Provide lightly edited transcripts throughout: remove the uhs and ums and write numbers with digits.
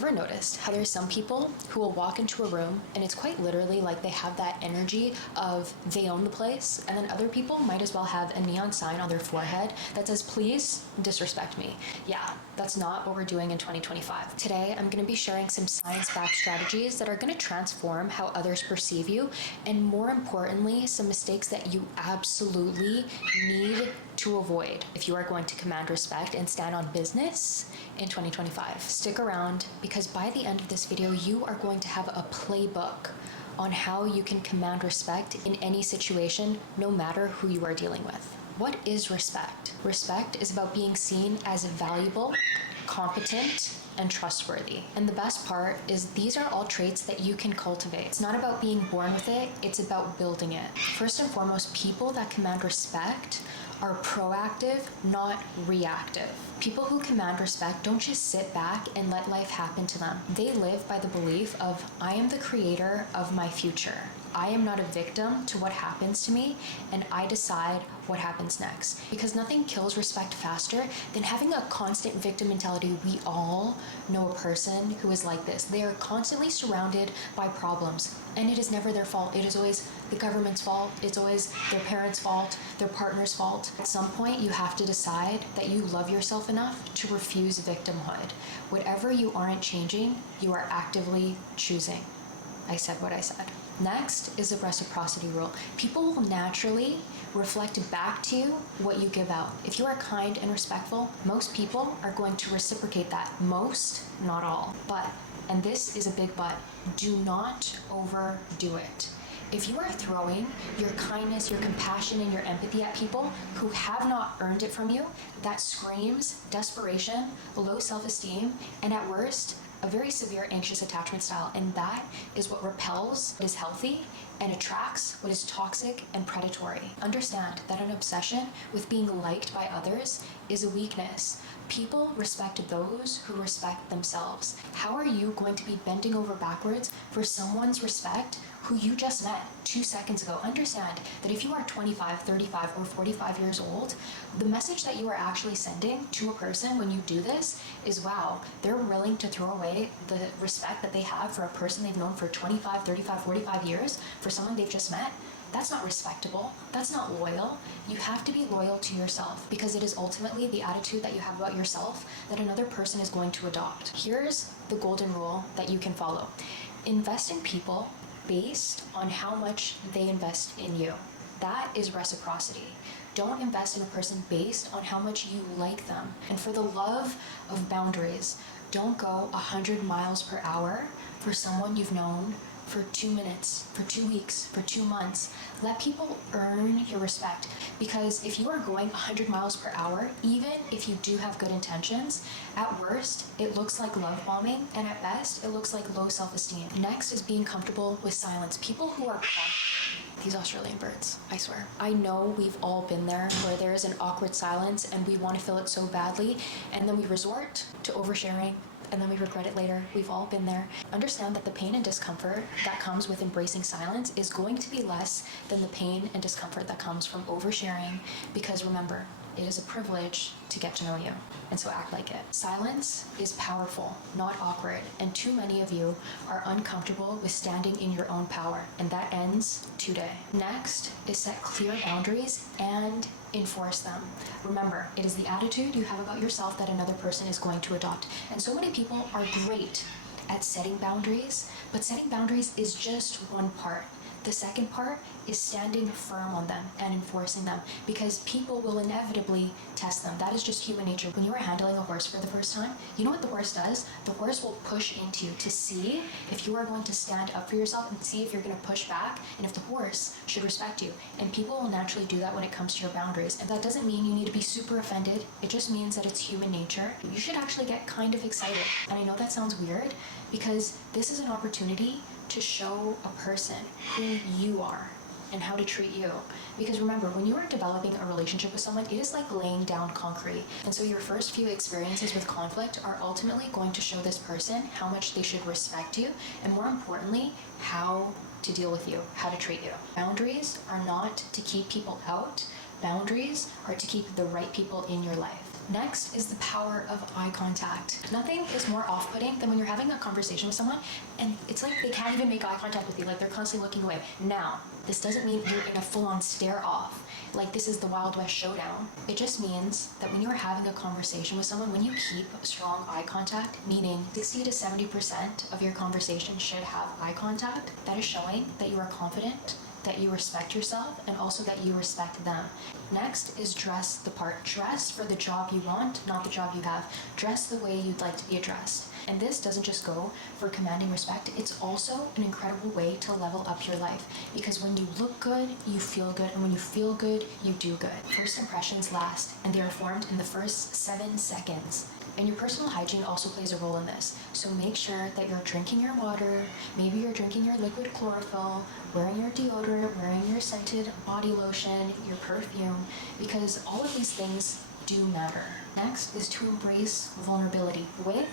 Ever noticed how there's some people who will walk into a room and it's quite literally like they have that energy of they own the place, and then other people might as well have a neon sign on their forehead that says, please disrespect me. Yeah, that's not what we're doing in 2025. Today, I'm going to be sharing some science-backed strategies that are going to transform how others perceive you, and more importantly, some mistakes that you absolutely need to avoid if you are going to command respect and stand on business in 2025. Stick around, because by the end of this video, you are going to have a playbook on how you can command respect in any situation, no matter who you are dealing with. What is respect? Respect is about being seen as valuable, competent, and trustworthy. And the best part is these are all traits that you can cultivate. It's not about being born with it, it's about building it. First and foremost, people that command respect are proactive, not reactive. People who command respect don't just sit back and let life happen to them. They live by the belief of, I am the creator of my future. I am not a victim to what happens to me, and I decide what happens next. Because nothing kills respect faster than having a constant victim mentality. We all know a person who is like this. They are constantly surrounded by problems, and it is never their fault. It is always the government's fault. It's always their parents' fault, their partner's fault. At some point, you have to decide that you love yourself enough to refuse victimhood. Whatever you aren't changing, you are actively choosing. I said what I said. Next is the reciprocity rule. People will naturally reflect back to you what you give out. If you are kind and respectful, most people are going to reciprocate that. Most, not all. But, and this is a big but, do not overdo it. If you are throwing your kindness, your compassion, and your empathy at people who have not earned it from you, that screams desperation, low self-esteem, and at worst, a very severe anxious attachment style. And that is what repels what is healthy and attracts what is toxic and predatory. Understand that an obsession with being liked by others is a weakness. People respect those who respect themselves. How are you going to be bending over backwards for someone's respect who you just met 2 seconds ago? Understand that if you are 25, 35, or 45 years old, the message that you are actually sending to a person when you do this is, wow, they're willing to throw away the respect that they have for a person they've known for 25, 35, 45 years for someone they've just met. That's not respectable. That's not loyal. You have to be loyal to yourself, because it is ultimately the attitude that you have about yourself that another person is going to adopt. Here's the golden rule that you can follow. Invest in people based on how much they invest in you. That is reciprocity. Don't invest in a person based on how much you like them. And for the love of boundaries, don't go 100 miles per hour for someone you've known for 2 minutes, for 2 weeks, for 2 months. Let people earn your respect, because if you are going 100 miles per hour, even if you do have good intentions, at worst, it looks like love bombing, and at best, it looks like low self-esteem. Next is being comfortable with silence. People who are these Australian birds, I swear. I know we've all been there, where there is an awkward silence and we want to fill it so badly, and then we resort to oversharing, and then we regret it later. We've all been there. Understand that the pain and discomfort that comes with embracing silence is going to be less than the pain and discomfort that comes from oversharing, because remember, it is a privilege to get to know you, and so act like it. Silence is powerful, not awkward, and too many of you are uncomfortable with standing in your own power, and that ends today. Next is set clear boundaries and enforce them. Remember, it is the attitude you have about yourself that another person is going to adopt. And so many people are great at setting boundaries, but setting boundaries is just one part. The second part is standing firm on them and enforcing them, because people will inevitably test them. That is just human nature. When you are handling a horse for the first time, you know what the horse does? The horse will push into you to see if you are going to stand up for yourself and see if you're going to push back and if the horse should respect you. And people will naturally do that when it comes to your boundaries. And that doesn't mean you need to be super offended. It just means that it's human nature. You should actually get kind of excited. And I know that sounds weird, because this is an opportunity to show a person who you are and how to treat you. Because remember, when you are developing a relationship with someone, it is like laying down concrete. And so your first few experiences with conflict are ultimately going to show this person how much they should respect you, and more importantly, how to deal with you, how to treat you. Boundaries are not to keep people out. Boundaries are to keep the right people in your life. Next is the power of eye contact. Nothing is more off-putting than when you're having a conversation with someone and it's like they can't even make eye contact with you, like they're constantly looking away. Now, this doesn't mean you're in a full-on stare-off, like this is the Wild West showdown. It just means that when you're having a conversation with someone, when you keep strong eye contact, meaning 60 to 70% of your conversation should have eye contact, that is showing that you are confident, that you respect yourself, and also that you respect them. Next is dress the part. Dress for the job you want, not the job you have. Dress the way you'd like to be addressed. And this doesn't just go for commanding respect, it's also an incredible way to level up your life. Because when you look good, you feel good, and when you feel good, you do good. First impressions last, and they are formed in the first 7 seconds. And your personal hygiene also plays a role in this. So make sure that you're drinking your water, maybe you're drinking your liquid chlorophyll, wearing your deodorant, wearing your scented body lotion, your perfume, because all of these things do matter. Next is to embrace vulnerability with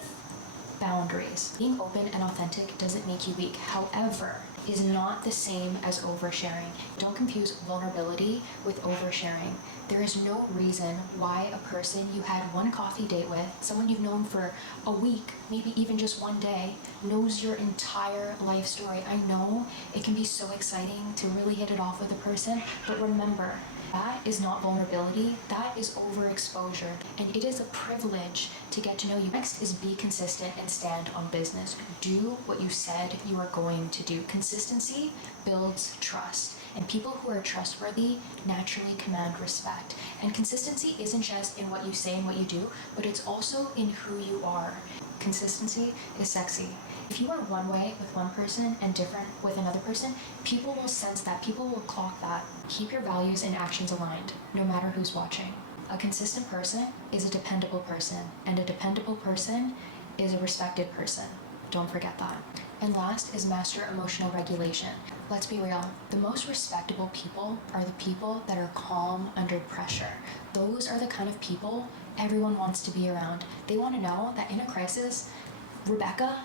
boundaries. Being open and authentic doesn't make you weak. However, is not the same as oversharing. Don't confuse vulnerability with oversharing. There is no reason why a person you had one coffee date with, someone you've known for a week, maybe even just one day, knows your entire life story. I know it can be so exciting to really hit it off with a person, but remember, that is not vulnerability, that is overexposure, and it is a privilege to get to know you. Next is be consistent and stand on business. Do what you said you are going to do. Consistency builds trust, and people who are trustworthy naturally command respect. And consistency isn't just in what you say and what you do, but it's also in who you are. Consistency is sexy. If you are one way with one person and different with another person, people will sense that, people will clock that. Keep your values and actions aligned, no matter who's watching. A consistent person is a dependable person, and a dependable person is a respected person. Don't forget that. And last is master emotional regulation. Let's be real, the most respectable people are the people that are calm under pressure. Those are the kind of people everyone wants to be around. They want to know that in a crisis, Rebecca,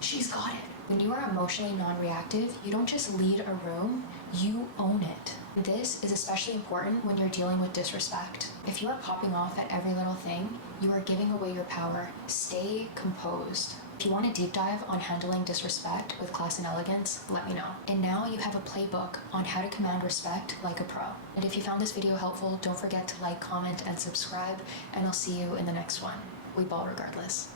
she's got it. When you are emotionally non-reactive, you don't just lead a room, you own it. This is especially important when you're dealing with disrespect. If you are popping off at every little thing, you are giving away your power. Stay composed. If you want a deep dive on handling disrespect with class and elegance, let me know. And now you have a playbook on how to command respect like a pro. And if you found this video helpful, don't forget to like, comment, and subscribe, and I'll see you in the next one. We ball regardless.